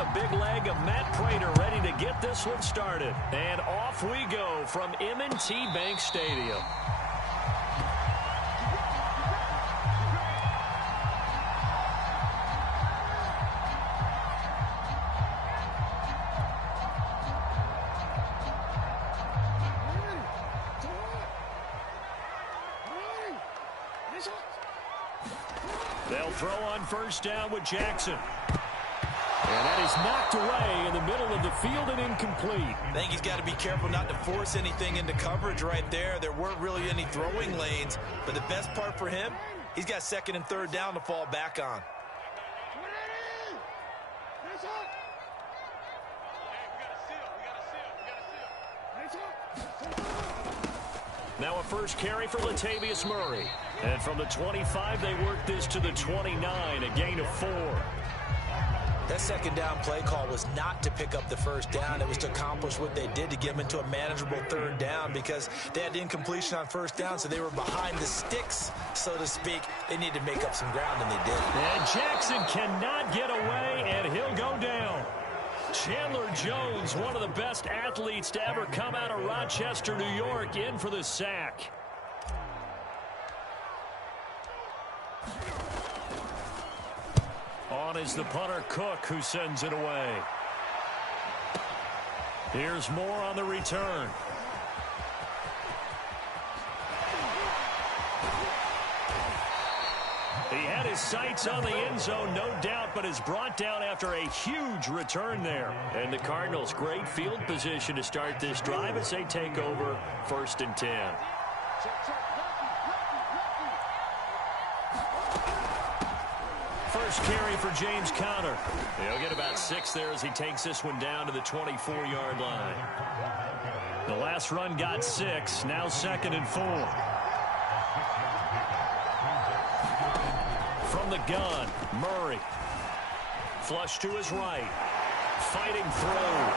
the big leg of Matt Prater ready to get this one started. And off we go from M&T Bank Stadium. They'll throw on first down with Jackson. And that is knocked away in the middle of the field and incomplete. I think he's got to be careful not to force anything into coverage right there. There weren't really any throwing lanes. But the best part for him, he's got second and third down to fall back on. Now a first carry for Latavius Murray. And from the 25, they work this to the 29, a gain of 4. That second down play call was not to pick up the first down. It was to accomplish what they did to get them into a manageable third down because they had incompletion on first down, so they were behind the sticks, so to speak. They needed to make up some ground, and they did. And Jackson cannot get away, and he'll go down. Chandler Jones, one of the best athletes to ever come out of Rochester, New York, in for the sack. On is the punter, Cook, who sends it away. Here's Moore on the return. He had his sights on the end zone, no doubt, but is brought down after a huge return there. And the Cardinals, great field position to start this drive as they take over 1st and 10. First carry for James Conner. He'll get about 6 there as he takes this one down to the 24-yard line. The last run got 6, now 2nd and 4. From the gun, Murray. Flush to his right. Fighting through.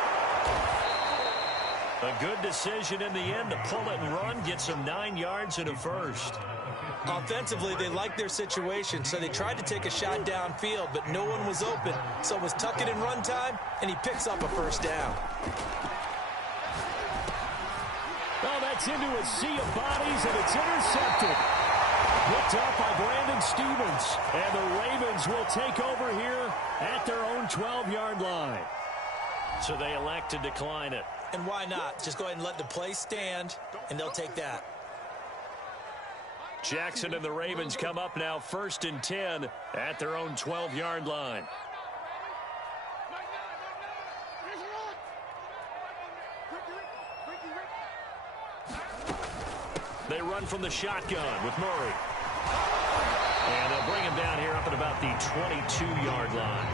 A good decision in the end to pull it and run. Get some 9 yards and a first. Offensively, they liked their situation, so they tried to take a shot downfield, but no one was open. So it was tuck it in run time, and he picks up a first down. Well, that's into a sea of bodies, and it's intercepted. Picked up by Brandon Stevens. And the Ravens will take over here at their own 12-yard line. So they elect to decline it. And why not? Just go ahead and let the play stand, and they'll take that. Jackson and the Ravens come up now 1st and 10 at their own 12-yard line. They run from the shotgun with Murray. And they'll bring him down here up at about the 22-yard line.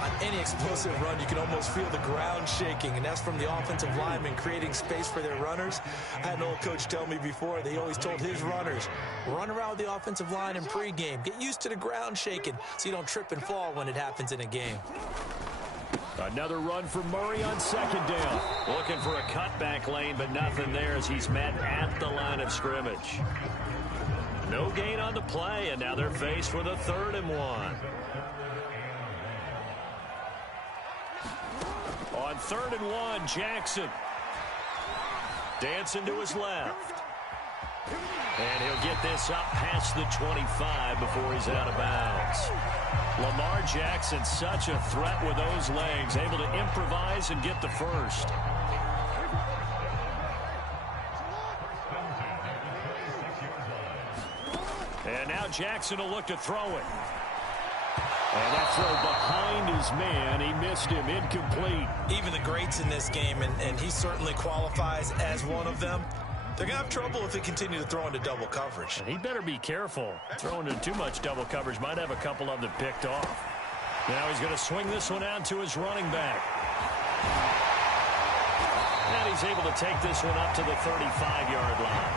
On any explosive run, you can almost feel the ground shaking, and that's from the offensive linemen creating space for their runners. I had an old coach tell me before, they always told his runners, run around with the offensive line in pregame. Get used to the ground shaking so you don't trip and fall when it happens in a game. Another run for Murray on 2nd down. Looking for a cutback lane, but nothing there as he's met at the line of scrimmage. No gain on the play, and now they're faced with a 3rd and 1. On 3rd and 1, Jackson. Dancing to his left. And he'll get this up past the 25 before he's out of bounds. Lamar Jackson, such a threat with those legs, able to improvise and get the first. And now Jackson will look to throw it. And that throw behind his man, he missed him, incomplete. Even the greats in this game, and he certainly qualifies as one of them, they're going to have trouble if they continue to throw into double coverage. And he better be careful. Throwing into too much double coverage might have a couple of them picked off. Now he's going to swing this one out to his running back. And he's able to take this one up to the 35-yard line.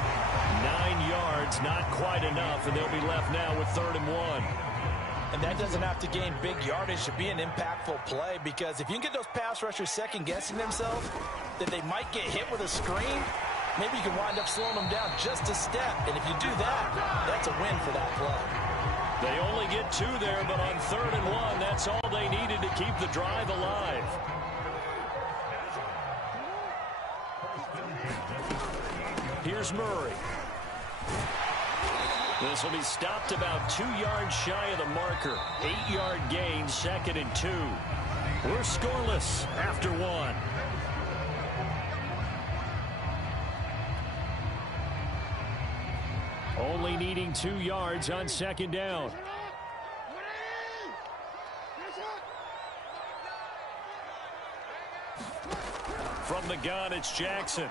9 yards, not quite enough, and they'll be left now with 3rd and 1. And that doesn't have to gain big yardage to be an impactful play, because if you can get those pass rushers second-guessing themselves, that they might get hit with a screen, maybe you can wind up slowing them down just a step. And if you do that, that's a win for that play. They only get 2 there, but on 3rd and 1, that's all they needed to keep the drive alive. Here's Murray. This will be stopped about 2 yards shy of the marker. 8-yard gain, 2nd and 2. We're scoreless after 1. Only needing 2 yards on 2nd down. From the gun, it's Jackson.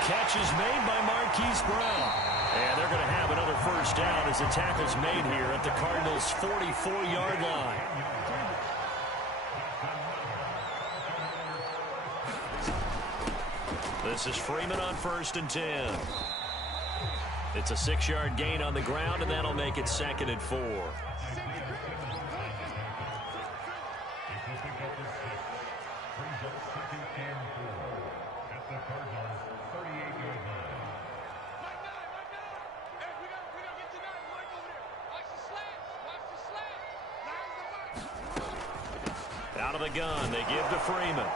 Catch is made by Marquise Brown. And they're going to have another first down as the tackle's made here at the Cardinals' 44-yard line. This is Freeman on 1st and 10. It's a 6-yard gain on the ground, and that'll make it 2nd and 4. Out of the gun, they give to Freeman.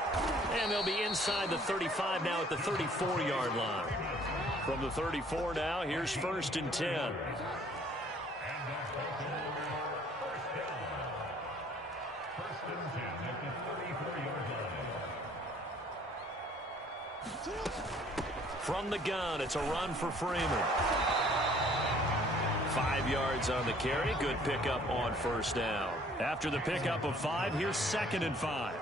And they'll be inside the 35 now at the 34-yard line. From the 34 now, here's 1st and 10. From the gun, it's a run for Freeman. 5 yards on the carry. Good pickup on 1st down. After the pickup of 5, here's 2nd and 5.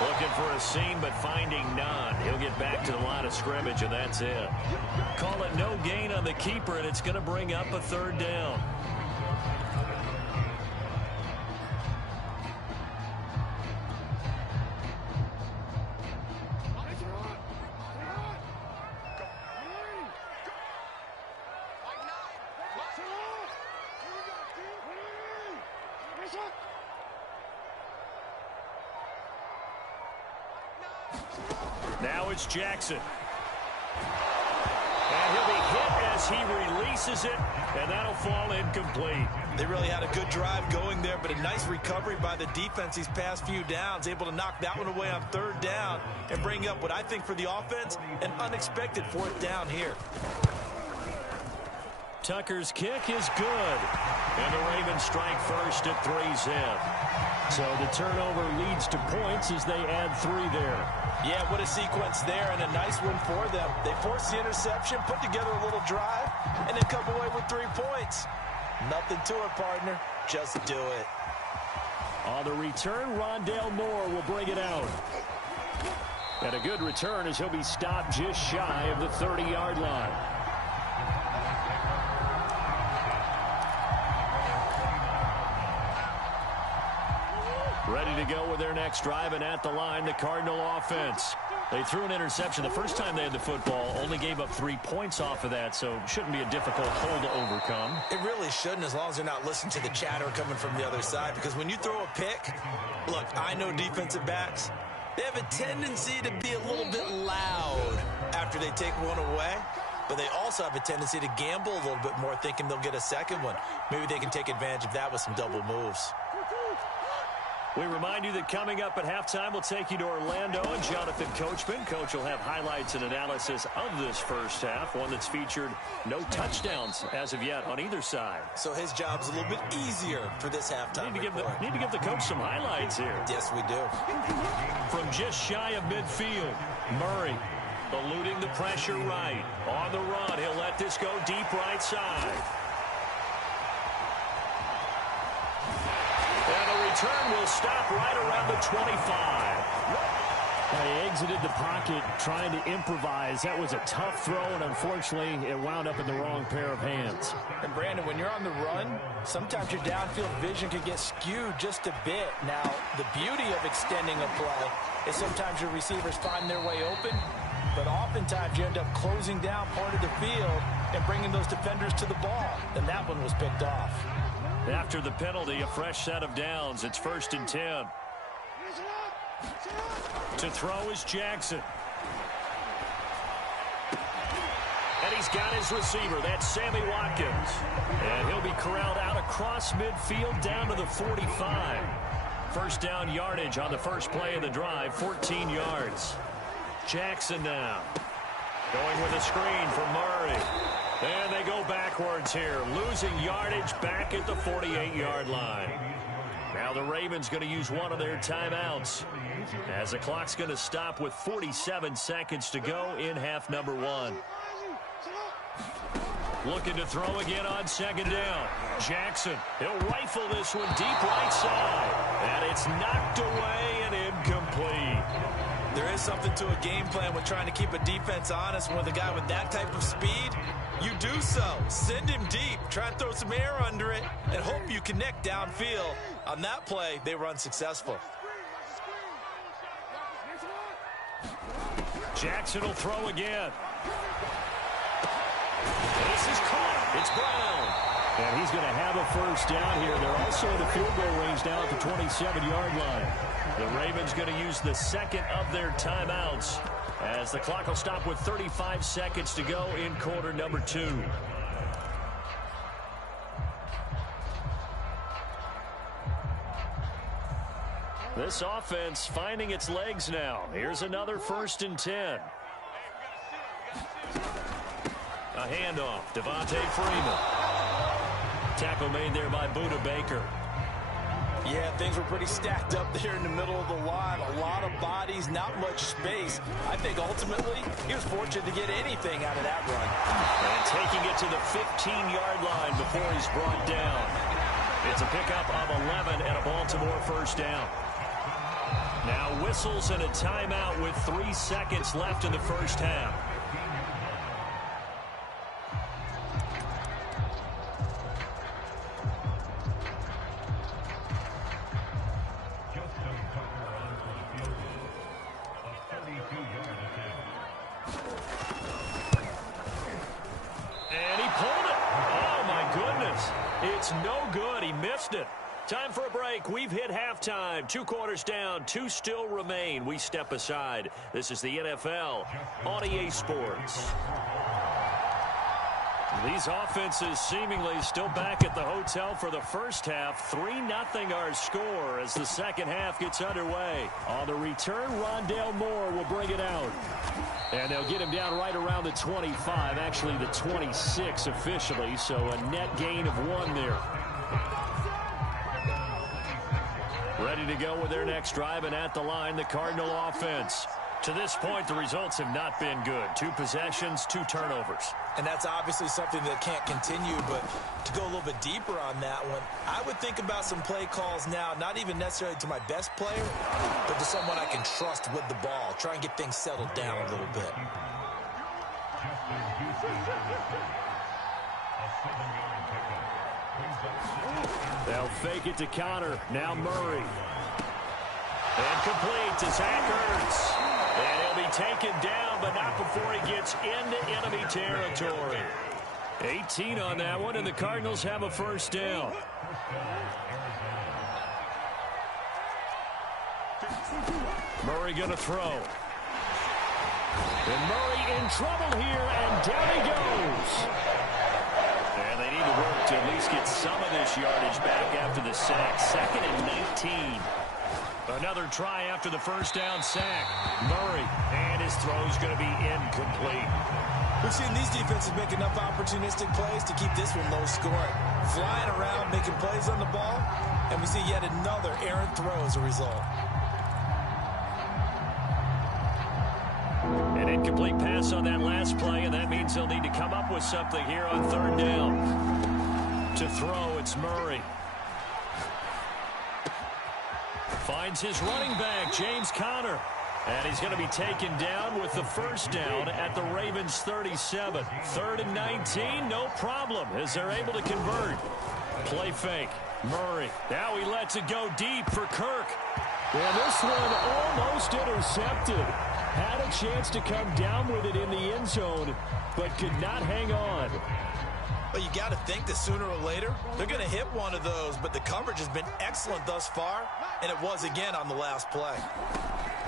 Looking for a seam, but finding none. He'll get back to the line of scrimmage, and that's it. Call it no gain on the keeper, and it's going to bring up a 3rd down. Now it's Jackson. And he'll be hit as he releases it, and that'll fall incomplete. They really had a good drive going there, but a nice recovery by the defense these past few downs, able to knock that one away on 3rd down and bring up what I think for the offense, an unexpected 4th down here. Tucker's kick is good. And the Ravens strike first at 3-zip. So the turnover leads to points as they add 3 there. Yeah, what a sequence there, and a nice one for them. They force the interception, put together a little drive, and then come away with 3 points. Nothing to it, partner. Just do it. On the return, Rondale Moore will bring it out. And a good return as he'll be stopped just shy of the 30-yard line. Ready to go with their next drive, and at the line, the Cardinal offense. They threw an interception the first time they had the football, only gave up 3 points off of that, so shouldn't be a difficult hole to overcome. It really shouldn't, as long as they're not listening to the chatter coming from the other side, because when you throw a pick, look, I know defensive backs, they have a tendency to be a little bit loud after they take one away, but they also have a tendency to gamble a little bit more, thinking they'll get a second one. Maybe they can take advantage of that with some double moves. We remind you that coming up at halftime, we'll take you to Orlando and Jonathan Coachman. Coach will have highlights and analysis of this first half, one that's featured no touchdowns as of yet on either side. So his job's a little bit easier for this halftime. Need to give the coach some highlights here. Yes, we do. From just shy of midfield, Murray eluding the pressure right. On the run, he'll let this go deep right side. Return will stop right around the 25. They exited the pocket trying to improvise. That was a tough throw, and unfortunately, it wound up in the wrong pair of hands. And, Brandon, when you're on the run, sometimes your downfield vision can get skewed just a bit. Now, the beauty of extending a play is sometimes your receivers find their way open, but oftentimes you end up closing down part of the field and bringing those defenders to the ball. And that one was picked off. After the penalty, a fresh set of downs. It's 1st and 10. To throw is Jackson. And he's got his receiver. That's Sammy Watkins. And he'll be corralled out across midfield down to the 45. First down yardage on the first play of the drive, 14 yards. Jackson now. Going with a screen for Murray. And they go backwards here, losing yardage back at the 48-yard line. Now the Ravens going to use one of their timeouts, as the clock's going to stop with 47 seconds to go in half number 1. Looking to throw again on 2nd down. Jackson, he'll rifle this one deep right side. And it's knocked away and incomplete. There is something to a game plan with trying to keep a defense honest. With a guy with that type of speed, you do so. Send him deep, try and throw some air under it, and hope you connect downfield. On that play, they were unsuccessful. Jackson will throw again. This is caught. It's Brown. And he's going to have a first down here. They're also in the field goal range now at the 27-yard line. The Ravens going to use the second of their timeouts, as the clock will stop with 35 seconds to go in quarter number 2. This offense finding its legs now. Here's another 1st and 10. A handoff, Devontae Freeman. Tackle made there by Budda Baker. Yeah, things were pretty stacked up there in the middle of the line. A lot of bodies, not much space. I think ultimately he was fortunate to get anything out of that run. And taking it to the 15-yard line before he's brought down. It's a pickup of 11 and a Baltimore first down. Now whistles and a timeout with 3 seconds left in the first half. And he pulled it. Oh, my goodness. It's no good. He missed it. Time for a break. We've hit halftime. 2 quarters down. 2 still remain. We step aside. This is the NFL on EA Sports. These offenses seemingly still back at the hotel for the first half. 3-0 our score as the second half gets underway. On the return, Rondale Moore will bring it out. And they'll get him down right around the 25, actually the 26 officially, so a net gain of 1 there. Ready to go with their next drive, and at the line, the Cardinal offense. To this point, the results have not been good. 2 possessions, 2 turnovers. And that's obviously something that can't continue, but to go a little bit deeper on that one, I would think about some play calls now, not even necessarily to my best player, but to someone I can trust with the ball. Try and get things settled down a little bit. They'll fake it to Connor. Now Murray. And complete to Zach Ertz. And he'll be taken down, but not before he gets into enemy territory. 18 on that one, and the Cardinals have a first down. Murray going to throw. And Murray in trouble here, and down he goes. And they need to work to at least get some of this yardage back after the sack. 2nd and 19. Another try after the first down sack. Murray, and his throw's going to be incomplete. We've seen these defenses make enough opportunistic plays to keep this one low scoring. Flying around, making plays on the ball, and we see yet another errant throw as a result. An incomplete pass on that last play, and that means they'll need to come up with something here on 3rd down. To throw, it's Murray. Finds his running back, James Conner. And he's going to be taken down with the first down at the Ravens 37. 3rd and 19, no problem, as they're able to convert. Play fake, Murray. Now he lets it go deep for Kirk. And this one almost intercepted. Had a chance to come down with it in the end zone, but could not hang on. Well, you got to think that sooner or later, they're going to hit one of those, but the coverage has been excellent thus far, and it was again on the last play.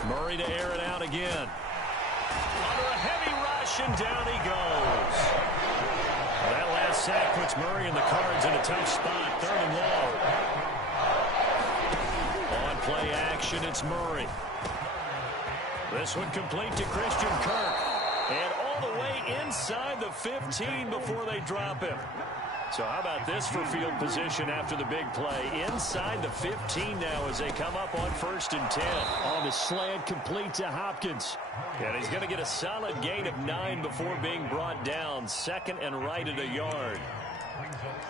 Murray to air it out again. Under a heavy rush, and down he goes. Well, that last sack puts Murray and the Cards in a tough spot, 3rd and long. On play action, it's Murray. This one complete to Christian Kirk. And all the way inside the 15 before they drop him. So how about this for field position after the big play? Inside the 15 now as they come up on 1st and 10. On the slant, complete to Hopkins. And he's going to get a solid gain of 9 before being brought down. 2nd and right at a yard.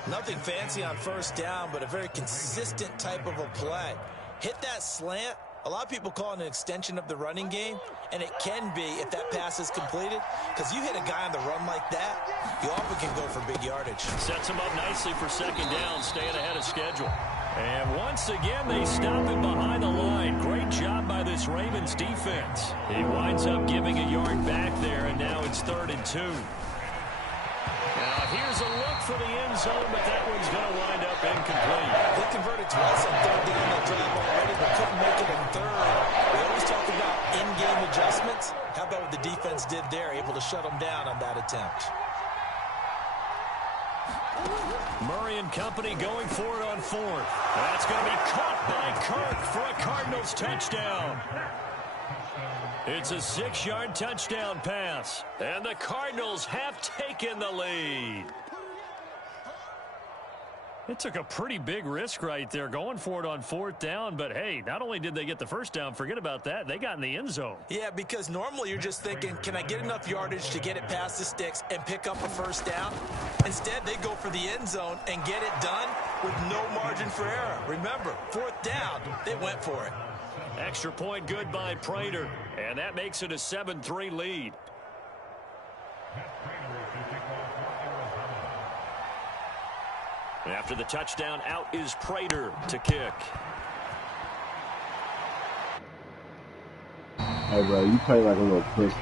Nothing fancy on 1st down, but a very consistent type of a play. Hit that slant. A lot of people call it an extension of the running game, and it can be if that pass is completed, because you hit a guy on the run like that, you often can go for big yardage. Sets him up nicely for 2nd down, staying ahead of schedule. And once again, they stop him behind the line. Great job by this Ravens defense. He winds up giving a yard back there, and now it's 3rd and 2. Now here's a look for the end zone, but that one's going to wind up incomplete. They converted twice on 3rd down that drive already, but couldn't make it in 3rd. We always talk about in-game adjustments. How about what the defense did there, able to shut them down on that attempt? Murray and company going for it on 4th. That's going to be caught by Kirk for a Cardinals touchdown. It's a 6-yard touchdown pass, and the Cardinals have taken the lead. It took a pretty big risk right there going for it on 4th down, but hey, not only did they get the 1st down, forget about that, they got in the end zone. Yeah, because normally you're just thinking, can I get enough yardage to get it past the sticks and pick up a 1st down? Instead, they go for the end zone and get it done with no margin for error. Remember, 4th down, they went for it. Extra point good by Prater, and that makes it a 7-3 lead. After the touchdown, out is Prater to kick. Hey, bro, you play like a little pussy.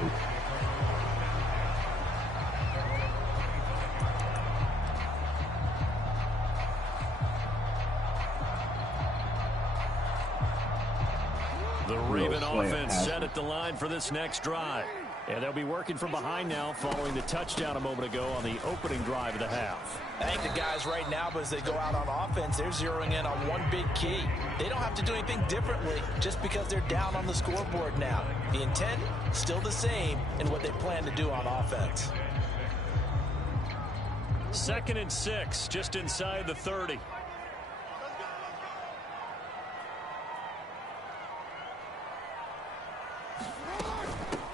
The Raven offense set at the line for this next drive. And they'll be working from behind now following the touchdown a moment ago on the opening drive of the half. I think the guys right now, as they go out on offense, they're zeroing in on one big key. They don't have to do anything differently just because they're down on the scoreboard now. The intent, still the same in what they plan to do on offense. 2nd and 6, just inside the 30.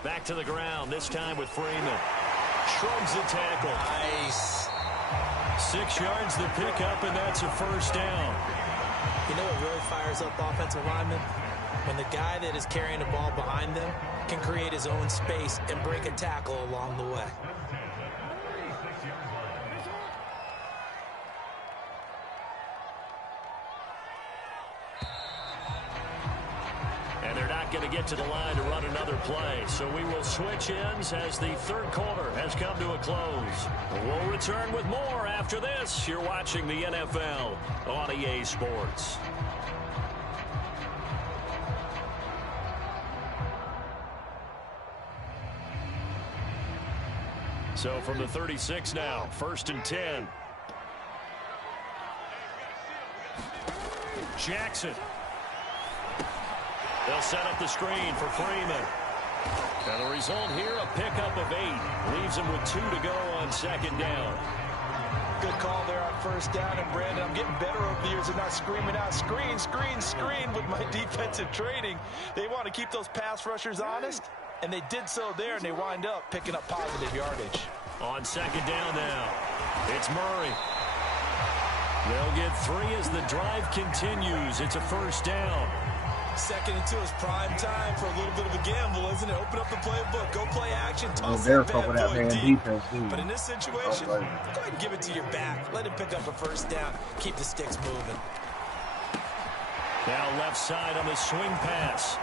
Back to the ground, this time with Freeman. Shrugs the tackle. Nice. 6 yards the pickup, and that's a 1st down. You know what really fires up offensive linemen? When the guy that is carrying the ball behind them can create his own space and break a tackle along the way. Going to get to the line to run another play, so we will switch ends as the 3rd quarter has come to a close. We'll return with more after this. You're watching the NFL on EA Sports. So from the 36 now, 1st and 10. Jackson. They'll set up the screen for Freeman. And the result here, a pickup of 8. Leaves him with 2 to go on 2nd down. Good call there on 1st down. And, Brandon, I'm getting better over the years of not screaming out, screen, screen, screen with my defensive training. They want to keep those pass rushers honest, and they did so there, and they wind up picking up positive yardage. On 2nd down now, it's Murray. They'll get 3 as the drive continues. It's a 1st down. 2nd and 2 is prime time for a little bit of a gamble, isn't it? Open up the playbook, go play action, toss that bad boy deep. But in this situation, go ahead and give it to your back. Let him pick up a 1st down. Keep the sticks moving. Now left side on the swing pass.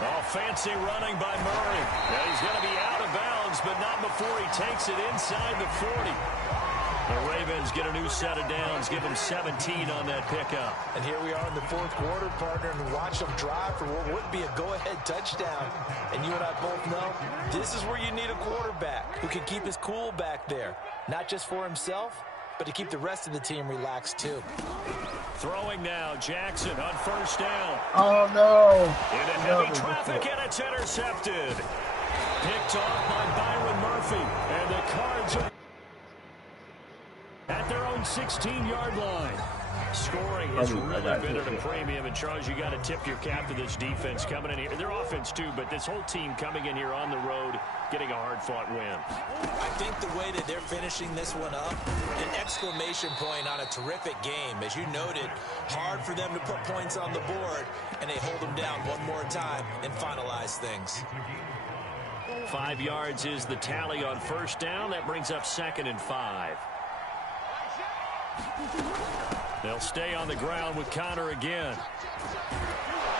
Oh, fancy running by Murray. Now he's going to be out of bounds, but not before he takes it inside the 40. The Ravens get a new set of downs, give them 17 on that pickup. And here we are in the fourth quarter, partner, and watch them drive for what would be a go-ahead touchdown. And you and I both know this is where you need a quarterback who can keep his cool back there, not just for himself, but to keep the rest of the team relaxed too. Throwing now, Jackson on first down. Oh, no. Into heavy traffic, and it's intercepted. Picked off by Byron Murphy. And the Cards are at their own 16-yard line. Scoring has really been at a premium. And, Charles, you got to tip your cap to this defense coming in here. Their offense, too, but this whole team coming in here on the road, getting a hard-fought win. I think the way that they're finishing this one up, an exclamation point on a terrific game. As you noted, hard for them to put points on the board, and they hold them down one more time and finalize things. 5 yards is the tally on first down. That brings up 2nd and 5. They'll stay on the ground with Connor again.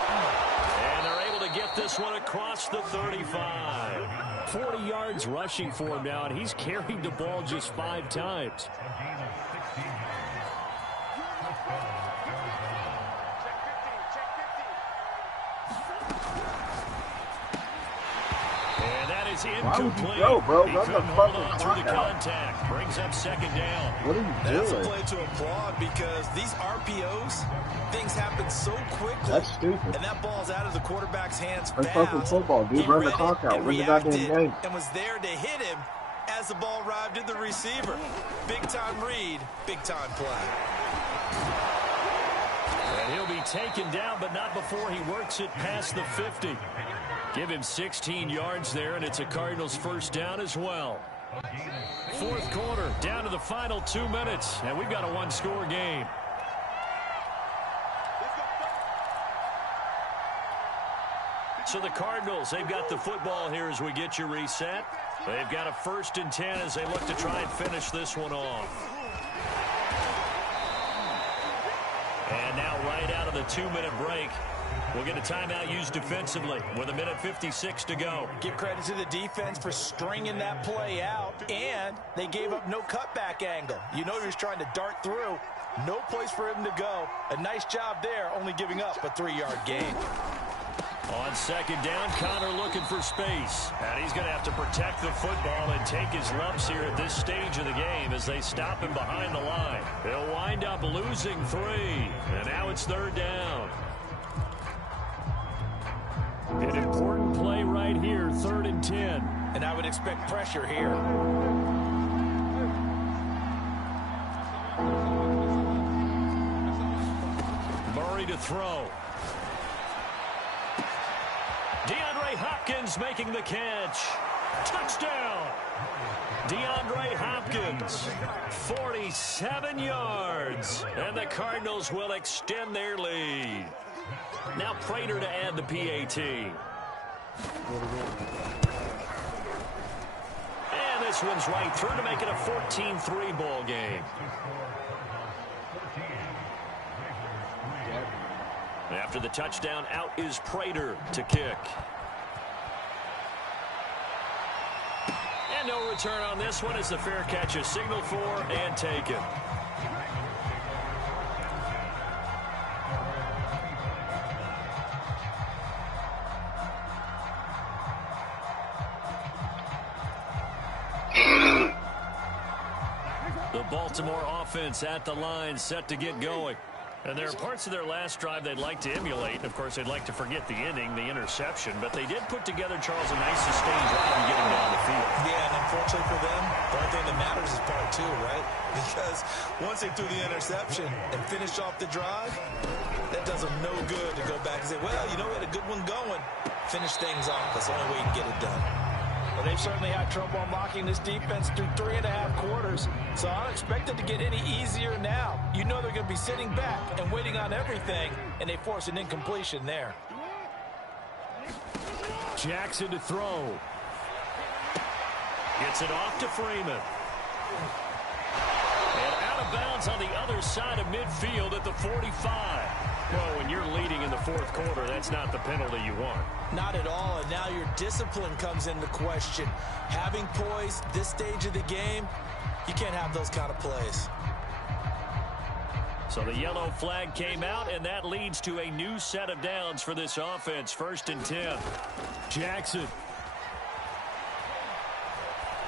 And they're able to get this one across the 35. 40 yards rushing for him now, and he's carried the ball just 5 times. Is incomplete. Why would you throw, bro? He Run couldn't the hold fucking on clock through the out. contact. Brings up 2nd down. What are you That's a doing? play to applaud because these RPOs, things happen so quickly. That's stupid. And that ball's out of the quarterback's hands That's fast. fucking football, dude. He Run the read clock it out. and Win the goddamn reacted game. and was there to hit him as the ball arrived at the receiver. Big-time read, big-time play. And he'll be taken down, but not before he works it past the 50. Give him 16 yards there, and it's a Cardinals first down as well. Fourth quarter, down to the final 2 minutes, and we've got a one-score game. So the Cardinals, they've got the football here as we get you reset. They've got a 1st and 10 as they look to try and finish this one off. And now right out of the 2-minute break, we'll get a timeout used defensively with 1:56 to go. Give credit to the defense for stringing that play out, and they gave up no cutback angle. You know he was trying to dart through. No place for him to go. A nice job there, only giving up a 3-yard gain. On 2nd down, Connor looking for space. And he's going to have to protect the football and take his lumps here at this stage of the game as they stop him behind the line. They'll wind up losing 3. And now it's 3rd down. An important play right here, 3rd and 10. And I would expect pressure here. Murray to throw. DeAndre Hopkins making the catch. Touchdown. DeAndre Hopkins, 47 yards. And the Cardinals will extend their lead. Now Prater to add the PAT. And this one's right through to make it a 14-3 ball game. After the touchdown, out is Prater to kick. And no return on this one as the fair catch is signaled for and taken. The Baltimore offense at the line, set to get going. And there are parts of their last drive they'd like to emulate. Of course, they'd like to forget the inning, the interception. But they did put together, Charles, a nice sustained drive and get him down the field. Yeah, and unfortunately for them, the only thing that matters is part 2, right? Because once they threw the interception and finished off the drive, that does them no good to go back and say, well, you know, we had a good one going. Finish things off. That's the only way you can get it done. Well, they've certainly had trouble unlocking this defense through 3.5 quarters. So I don't expect it to get any easier now. You know they're going to be sitting back and waiting on everything, and they force an incompletion there. Jackson to throw. Gets it off to Freeman. And out of bounds lands on the other side of midfield at the 45. Well, when you're leading in the fourth quarter, that's not the penalty you want. Not at all, and now your discipline comes into question. Having poise this stage of the game, you can't have those kind of plays. So the yellow flag came out, and that leads to a new set of downs for this offense. 1st and 10. Jackson.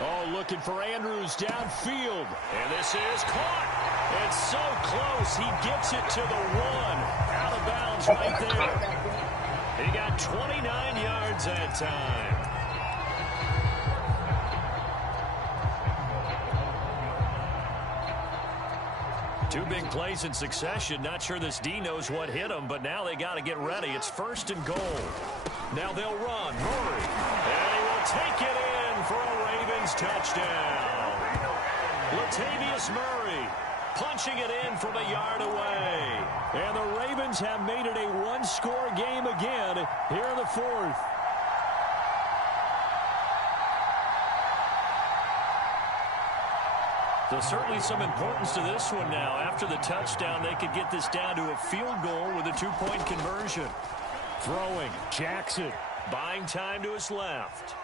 Oh, looking for Andrews downfield. And this is caught. It's so close. He gets it to the 1. Out of bounds right there. He got 29 yards that time. Two big plays in succession. Not sure this D knows what hit him, but now they got to get ready. It's 1st and goal. Now they'll run. Murray. And he will take it in for a Ravens touchdown. Latavius Murray punching it in from a yard away. And the Ravens have made it a one-score game again here in the 4th. So certainly some importance to this one now. After the touchdown, they could get this down to a field goal with a 2-point conversion. Throwing, Jackson, buying time to his left.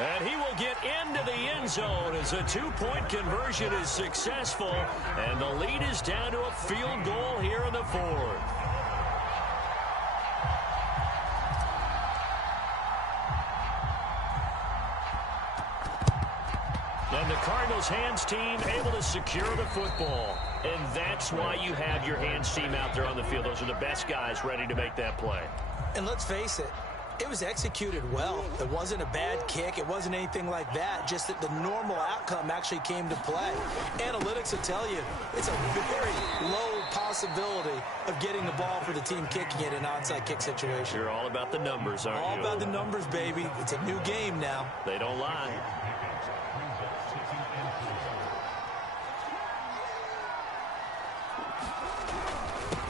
And he will get into the end zone as a 2-point conversion is successful. And the lead is down to a field goal here in the 4th. And the Cardinals' hands team able to secure the football. And that's why you have your hands team out there on the field. Those are the best guys ready to make that play. And let's face it, it was executed well. It wasn't a bad kick. It wasn't anything like that. Just that the normal outcome actually came to play. Analytics will tell you it's a very low possibility of getting the ball for the team kicking it in an onside kick situation. You're all about the numbers, aren't you? All about the numbers, baby. It's a new game now. They don't lie.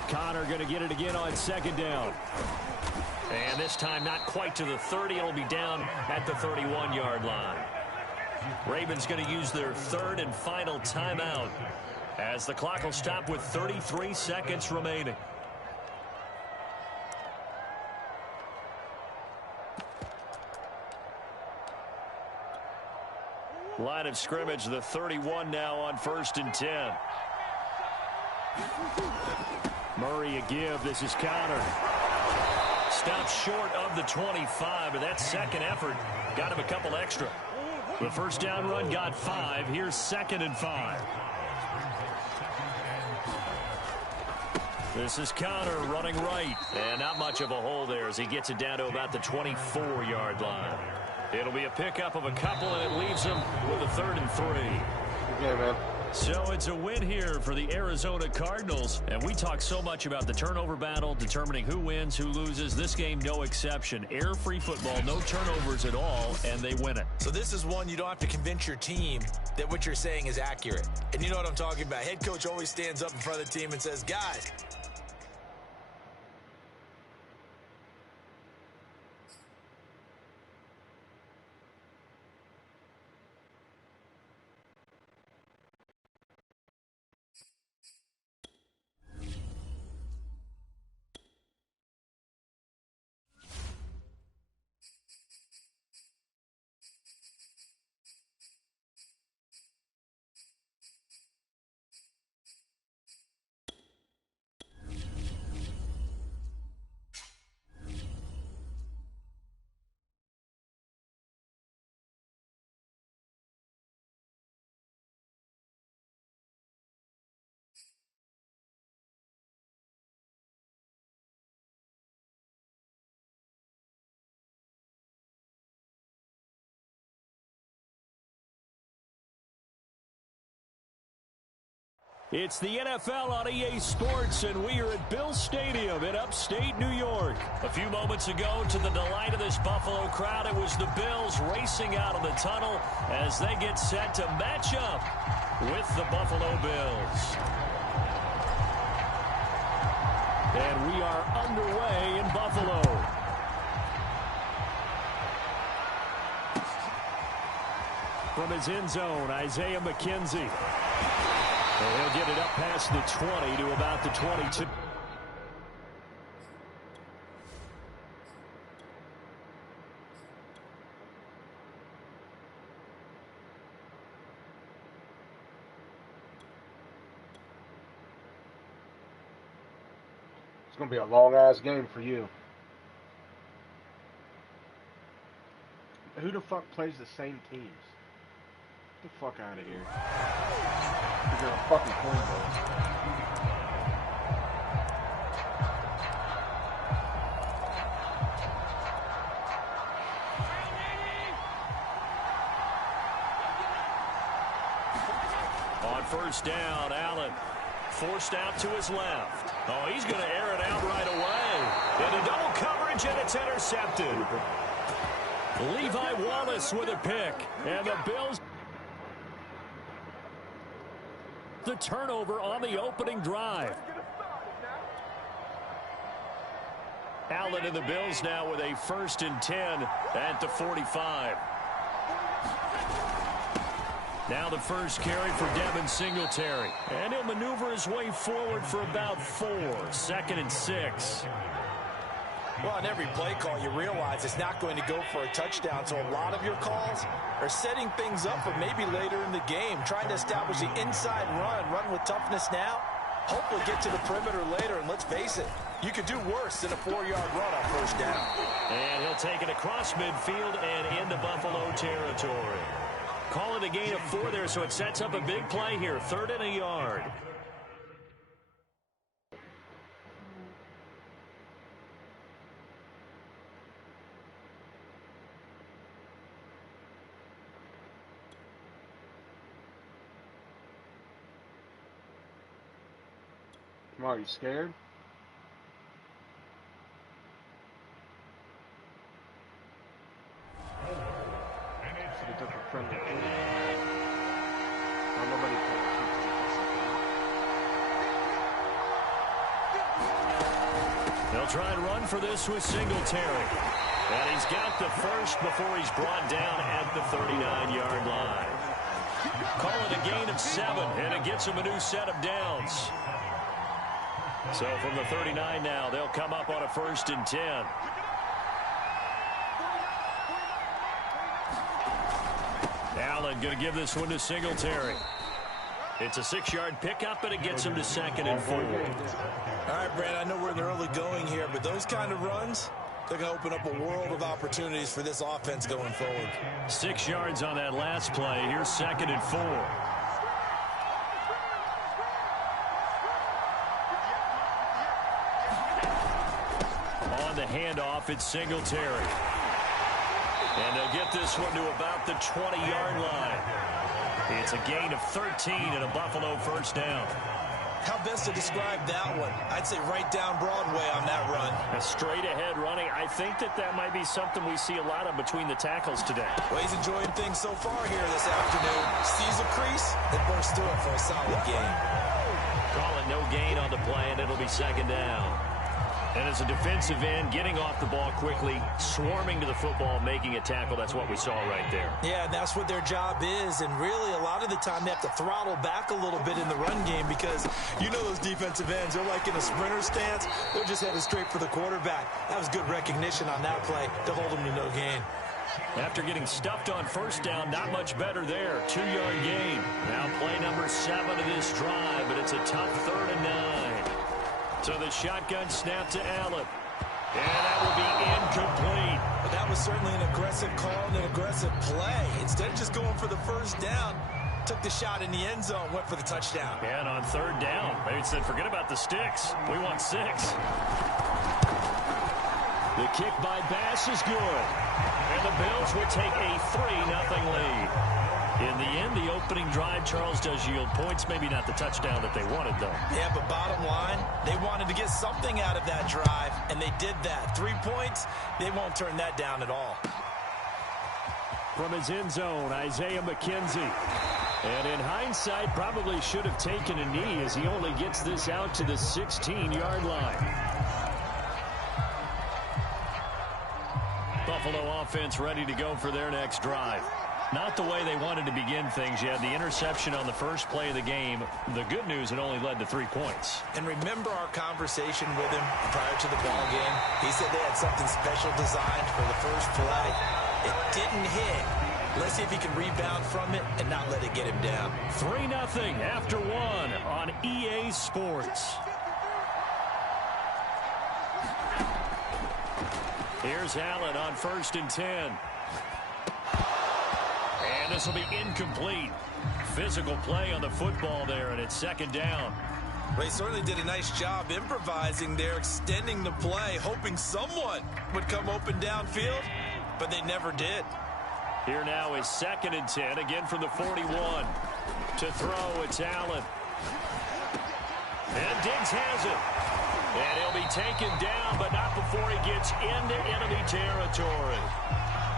Connor going to get it again on 2nd down. And this time not quite to the 30. It'll be down at the 31-yard line. Ravens going to use their 3rd and final timeout as the clock will stop with 33 seconds remaining. Line of scrimmage, the 31 now on 1st and 10. Murray a give. This is Connor. Stops short of the 25, and that second effort got him a couple extra. The first down run got 5. Here's 2nd and 5. This is Connor running right. And not much of a hole there as he gets it down to about the 24-yard line. It'll be a pickup of a couple, and it leaves him with a 3rd and 3. Yeah, man. So it's a win here for the Arizona Cardinals. And we talk so much about the turnover battle, determining who wins, who loses. This game, no exception. Air-free football, no turnovers at all, and they win it. So this is one you don't have to convince your team that what you're saying is accurate. And you know what I'm talking about. Head coach always stands up in front of the team and says, guys, It's the NFL on EA Sports, and we are at Bill Stadium in upstate New York. A few moments ago, to the delight of this Buffalo crowd, it was the Bills racing out of the tunnel as they get set to match up with the Buffalo Bills. And we are underway in Buffalo. From his end zone, Isaiah McKenzie. And he'll get it up past the 20 to about the 22. It's going to be a long-ass game for you. Who the fuck plays the same teams? Get the fuck out of here. You're a fucking cornball. On first down, Allen forced out to his left. Oh, he's going to air it out right away. Into double coverage, and it's intercepted. Levi Wallace with a pick. And the Bills, the turnover on the opening drive. Allen and the Bills now with a 1st and 10 at the 45. Now the first carry for Devin Singletary. And he'll maneuver his way forward for about 4. 2nd and 6. Well, on every play call, you realize it's not going to go for a touchdown, so a lot of your calls are setting things up for maybe later in the game, trying to establish the inside run with toughness now, hopefully get to the perimeter later, and let's face it, you could do worse than a 4-yard run on first down. And he'll take it across midfield and into Buffalo territory. Call it a gain of 4 there, so it sets up a big play here, 3rd and a yard. Come on, you scared? Friendly. They'll try and run for this with Singletary. And he's got the first before he's brought down at the 39-yard line. Call it a gain of 7, and it gets him a new set of downs. So from the 39 now, they'll come up on a 1st and 10. Allen going to give this one to Singletary. It's a 6-yard pickup, and it gets him to 2nd and 4. All right, Brad, I know we're in the early going here, but those kind of runs, they're going to open up a world of opportunities for this offense going forward. 6 yards on that last play. Here's 2nd and 4. On the handoff, it's Singletary. And they'll get this one to about the 20-yard line. It's a gain of 13 and a Buffalo first down. How best to describe that one? I'd say right down Broadway on that run. A straight-ahead running. I think that might be something we see a lot of between the tackles today. Well, he's enjoying things so far here this afternoon. Sees a crease and bursts through it for a solid gain. Call it no gain on the play, and it'll be 2nd down. And as a defensive end, getting off the ball quickly, swarming to the football, making a tackle, that's what we saw right there. Yeah, and that's what their job is. And really, a lot of the time, they have to throttle back a little bit in the run game because you know those defensive ends, they're like in a sprinter stance. They're just headed straight for the quarterback. That was good recognition on that play to hold them to no gain. After getting stuffed on first down, not much better there. 2-yard gain. Now play number 7 of this drive, but it's a tough 3rd and 9. So the shotgun snap to Allen. And that will be incomplete. But that was certainly an aggressive call and an aggressive play. Instead of just going for the first down, took the shot in the end zone, went for the touchdown. And on 3rd down, they said, forget about the sticks. We want 6. The kick by Bass is good. And the Bills will take a 3-0 lead. In the end, the opening drive, Charles, does yield points. Maybe not the touchdown that they wanted, though. Yeah, but bottom line, they wanted to get something out of that drive, and they did that. 3 points, they won't turn that down at all. From his end zone, Isaiah McKenzie. And in hindsight, probably should have taken a knee as he only gets this out to the 16-yard line. Buffalo offense ready to go for their next drive. Not the way they wanted to begin things. You had the interception on the first play of the game. The good news, it only led to 3 points. And remember our conversation with him prior to the ball game? He said they had something special designed for the first play. It didn't hit. Let's see if he can rebound from it and not let it get him down. 3-0 after 1 on EA Sports. Here's Allen on 1st and 10. And this will be incomplete. Physical play on the football there, and it's 2nd down. Well, he certainly did a nice job improvising there, extending the play, hoping someone would come open downfield, but they never did. Here now is 2nd and 10, again from the 41. To throw, it's Allen. And Diggs has it. And he'll be taken down, but not before he gets into enemy territory.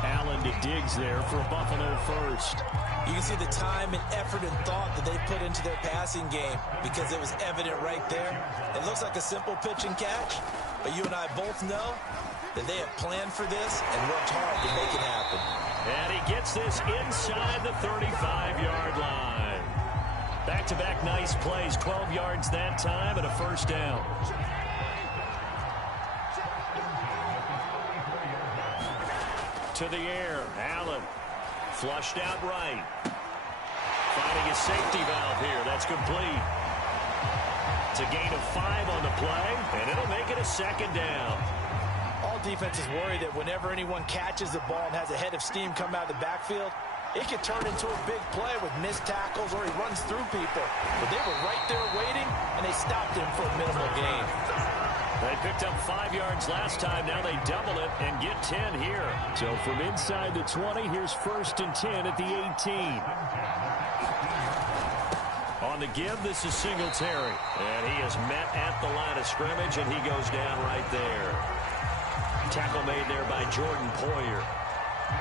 Allen to Diggs there for a Buffalo first. You can see the time and effort and thought that they put into their passing game because it was evident right there. It looks like a simple pitch and catch, but you and I both know that they have planned for this and worked hard to make it happen. And he gets this inside the 35-yard line. Back-to-back nice plays, 12 yards that time and a 1st down. To the air, Allen flushed out right. Finding a safety valve here. That's complete. It's a gain of 5 on the play, and it'll make it a 2nd down. All defenses worry that whenever anyone catches the ball and has a head of steam come out of the backfield, it can turn into a big play with missed tackles or he runs through people. But they were right there waiting, and they stopped him for a minimal gain. They picked up 5 yards last time. Now they double it and get 10 here. So from inside the 20, here's 1st and 10 at the 18. On the give, this is Singletary. And he is met at the line of scrimmage, and he goes down right there. Tackle made there by Jordan Poyer.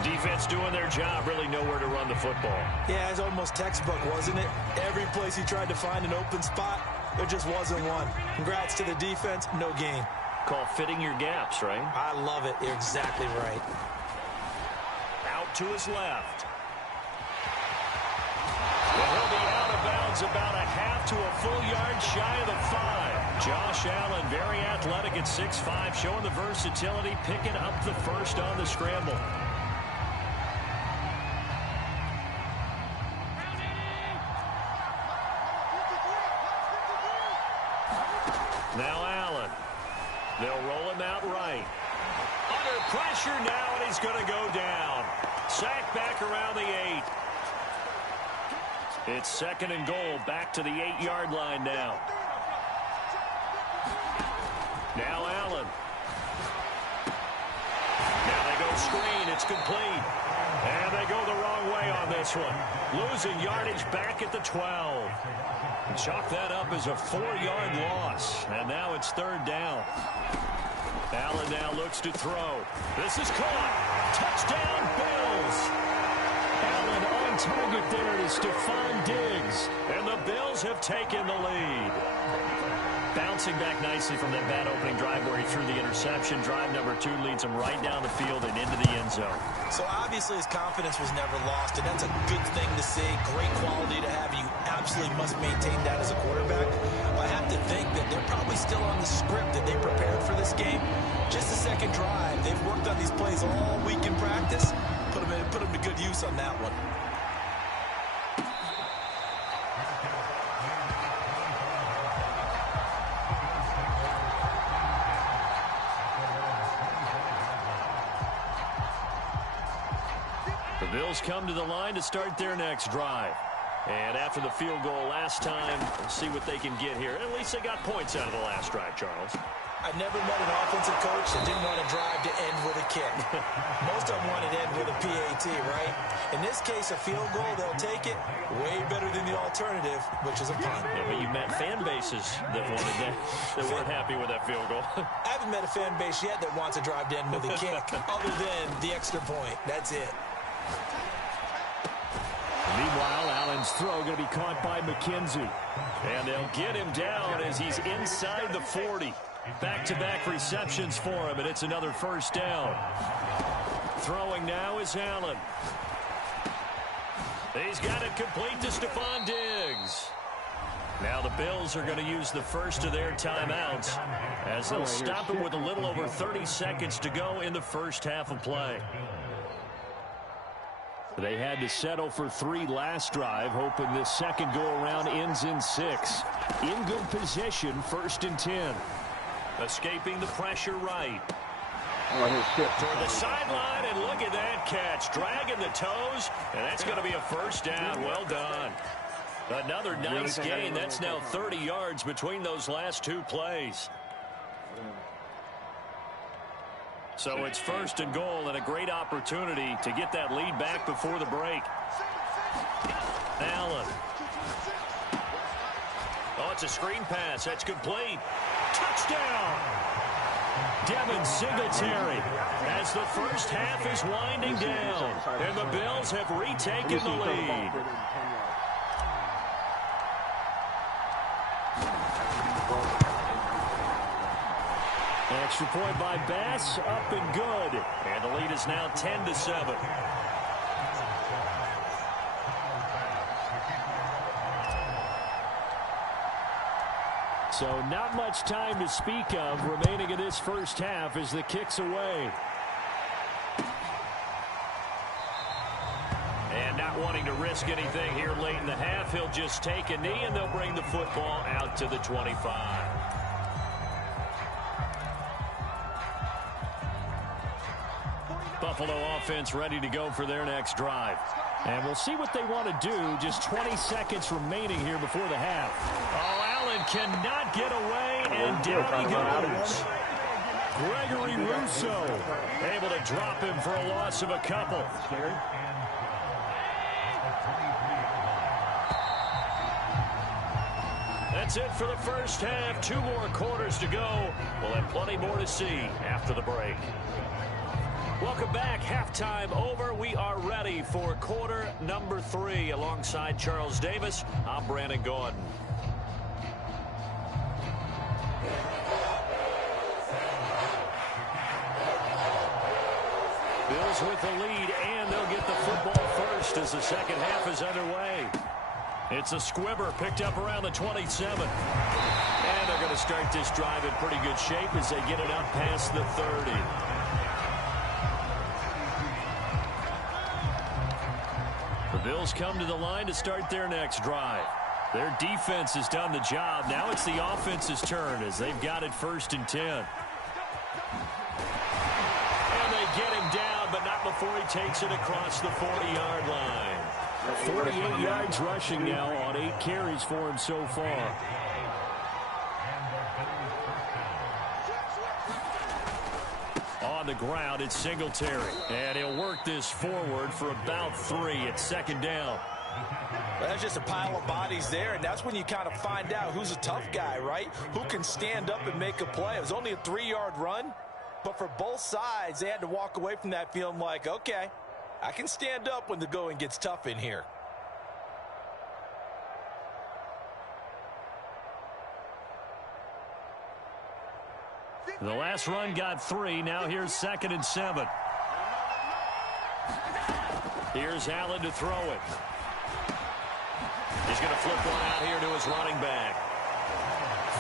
Defense doing their job, really nowhere to run the football. Yeah, it's almost textbook, wasn't it? Every place he tried to find an open spot, there just wasn't one. Congrats to the defense, no gain. Call fitting your gaps, right? I love it. You're exactly right. Out to his left. And he'll be out of bounds about a half to a full yard shy of the 5. Josh Allen, very athletic at 6'5", showing the versatility, picking up the first on the scramble. Now Allen. They'll roll him out right. Under pressure now, and he's going to go down. Sacked back around the 8. It's 2nd and goal, back to the 8-yard line now. Now Allen. Now they go screen. It's complete. And they go the wrong way on this one. Losing yardage back at the 12. Chalk that up as a 4-yard loss. And now it's 3rd down. Allen now looks to throw. This is caught. Touchdown, Bills. Allen on target there to Stephon Diggs. And the Bills have taken the lead. Bouncing back nicely from that bad opening drive where he threw the interception. Drive number 2 leads him right down the field and into the end zone. So obviously his confidence was never lost, and that's a good thing to see. Great quality to have. You absolutely must maintain that as a quarterback. I have to think that they're probably still on the script that they prepared for this game. Just the second drive. They've worked on these plays all week in practice. Put them to good use on that one. The Bills come to the line to start their next drive. And after the field goal last time, let's see what they can get here. At least they got points out of the last drive, Charles. I've never met an offensive coach that didn't want to drive to end with a kick. Most of them want to end with a PAT, right? In this case, a field goal, they'll take it. Way better than the alternative, which is a punt. Yeah, but you met fan bases that wanted that weren't happy with that field goal. I haven't met a fan base yet that wants to drive to end with a kick, other than the extra point. That's it. Meanwhile, Allen's throw going to be caught by McKenzie. And they'll get him down as he's inside the 40. Back-to-back receptions for him, and it's another 1st down. Throwing now is Allen. He's got it complete to Stephon Diggs. Now the Bills are going to use the first of their timeouts as they'll stop it with a little over 30 seconds to go in the first half of play. They had to settle for 3 last drive, hoping this second go-around ends in 6. In good position, 1st and 10. Escaping the pressure right. Toward the sideline, and look at that catch. Dragging the toes, and that's going to be a first down. Well done. Another nice gain. That's now 30 yards between those last 2 plays. So it's 1st and goal and a great opportunity to get that lead back before the break. Allen. Oh, it's a screen pass. That's complete. Touchdown! Devin Singletary as the first half is winding down. And the Bills have retaken the lead. Extra point by Bass, up and good. And the lead is now 10-7. So not much time to speak of remaining in this first half as the kick's away. And not wanting to risk anything here late in the half, he'll just take a knee and they'll bring the football out to the 25. Buffalo offense ready to go for their next drive. And we'll see what they want to do. Just 20 seconds remaining here before the half. Oh, Allen cannot get away, and down he goes. Gregory Rousseau able to drop him for a loss of a couple. That's it for the first half. 2 more quarters to go. We'll have plenty more to see after the break. Welcome back. Halftime over. We are ready for quarter number 3. Alongside Charles Davis, I'm Brandon Gordon. Bills with the lead, and they'll get the football first as the second half is underway. It's a squibber picked up around the 27. And they're going to start this drive in pretty good shape as they get it up past the 30. The Bills come to the line to start their next drive. Their defense has done the job. Now it's the offense's turn as they've got it 1st and 10. And they get him down, but not before he takes it across the 40-yard line. 48 yards rushing now on 8 carries for him so far. On the ground, it's Singletary. And he'll work this forward for about 3 at 2nd down. Well, that's just a pile of bodies there, and that's when you kind of find out who's a tough guy, right? Who can stand up and make a play. It was only a 3-yard run, but for both sides, they had to walk away from that feeling like, okay, I can stand up when the going gets tough in here. The last run got 3. Now here's 2nd and 7. Here's Allen to throw it. He's going to flip one out here to his running back.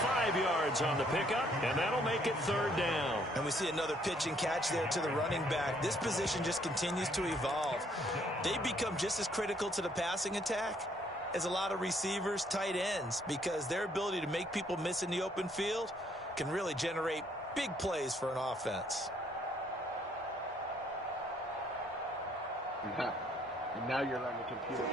5 yards on the pickup, and that'll make it 3rd down. And we see another pitch and catch there to the running back. This position just continues to evolve. They become just as critical to the passing attack as a lot of receivers, tight ends, because their ability to make people miss in the open field can really generate big plays for an offense. And now you're on the computer.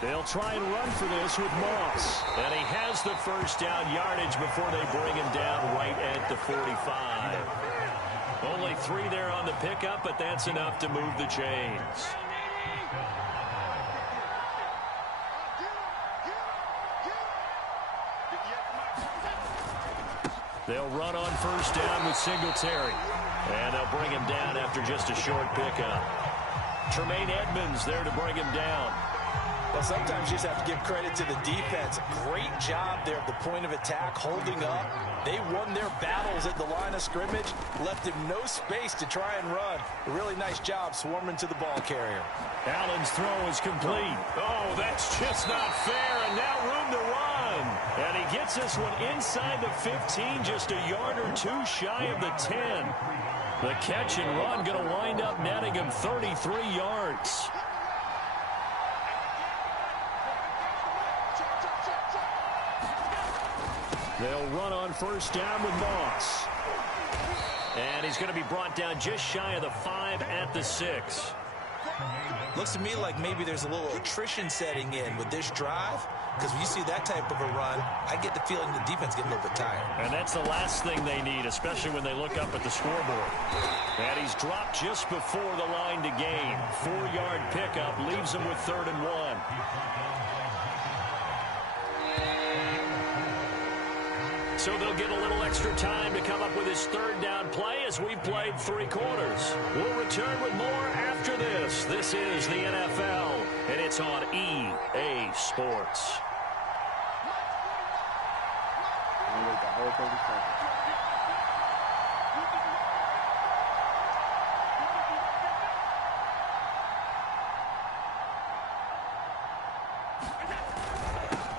They'll try and run for this with Moss. And he has the 1st down yardage before they bring him down right at the 45. Only 3 there on the pickup, but that's enough to move the chains. They'll run on 1st down with Singletary. And they'll bring him down after just a short pickup. Tremaine Edmonds there to bring him down. Well, sometimes you just have to give credit to the defense. Great job there at the point of attack, holding up. They won their battles at the line of scrimmage, left him no space to try and run. A really nice job swarming to the ball carrier. Allen's throw is complete. Oh, that's just not fair, and now room to run. And he gets this one inside the 15, just a yard or two shy of the 10. The catch and run going to wind up netting him 33 yards. They'll run on first down with Moss. And he's going to be brought down just shy of the 5 at the 6. Looks to me like maybe there's a little attrition setting in with this drive, because when you see that type of a run, I get the feeling the defense getting a little bit tired. And that's the last thing they need, especially when they look up at the scoreboard. And he's dropped just before the line to gain. 4-yard pickup leaves him with 3rd and 1. So they'll get a little extra time to come up with his 3rd down play as we've played 3 quarters. We'll return with more after this. This is the NFL, and it's on EA Sports.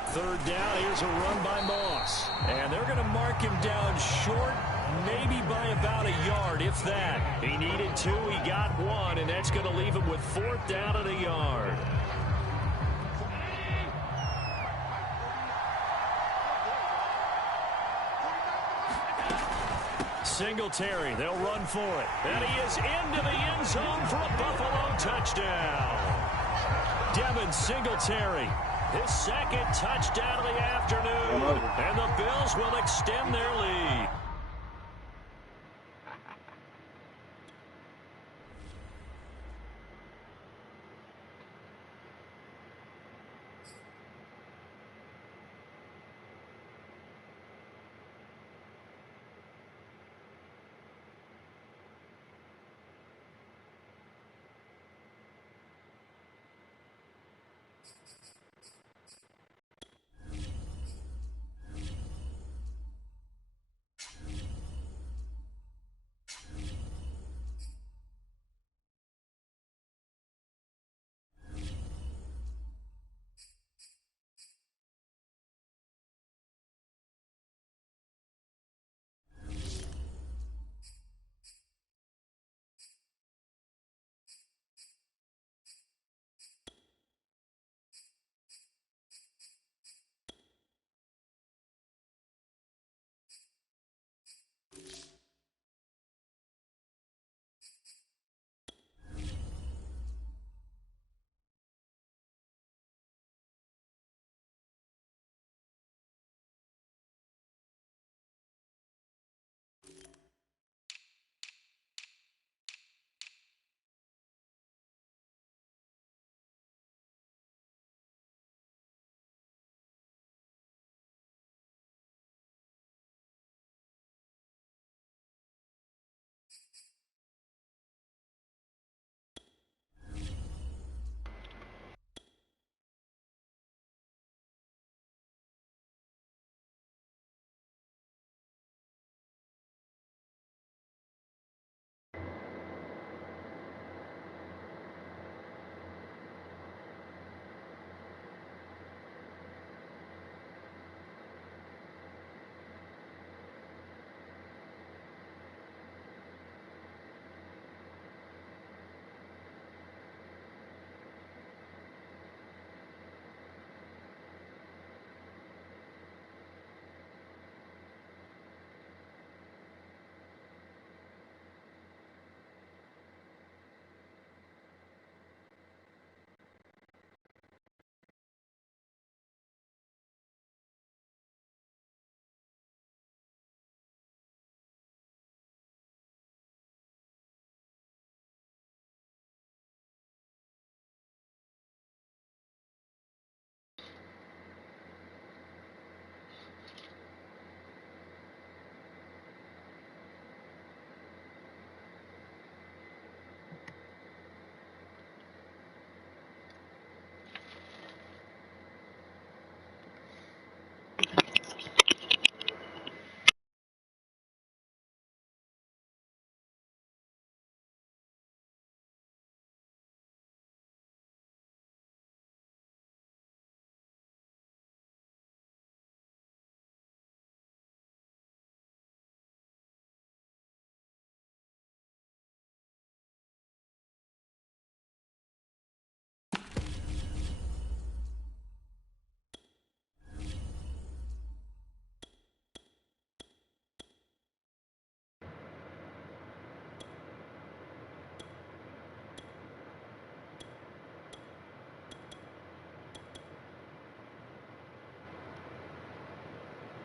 Third down, here's a run by Moss. And they're going to mark him down short, maybe by about a yard, if that. He needed 2, he got 1, and that's going to leave him with 4th down and a yard. Singletary, they'll run for it. And he is into the end zone for a Buffalo touchdown. Devin Singletary. His 2nd touchdown of the afternoon. And the Bills will extend their lead.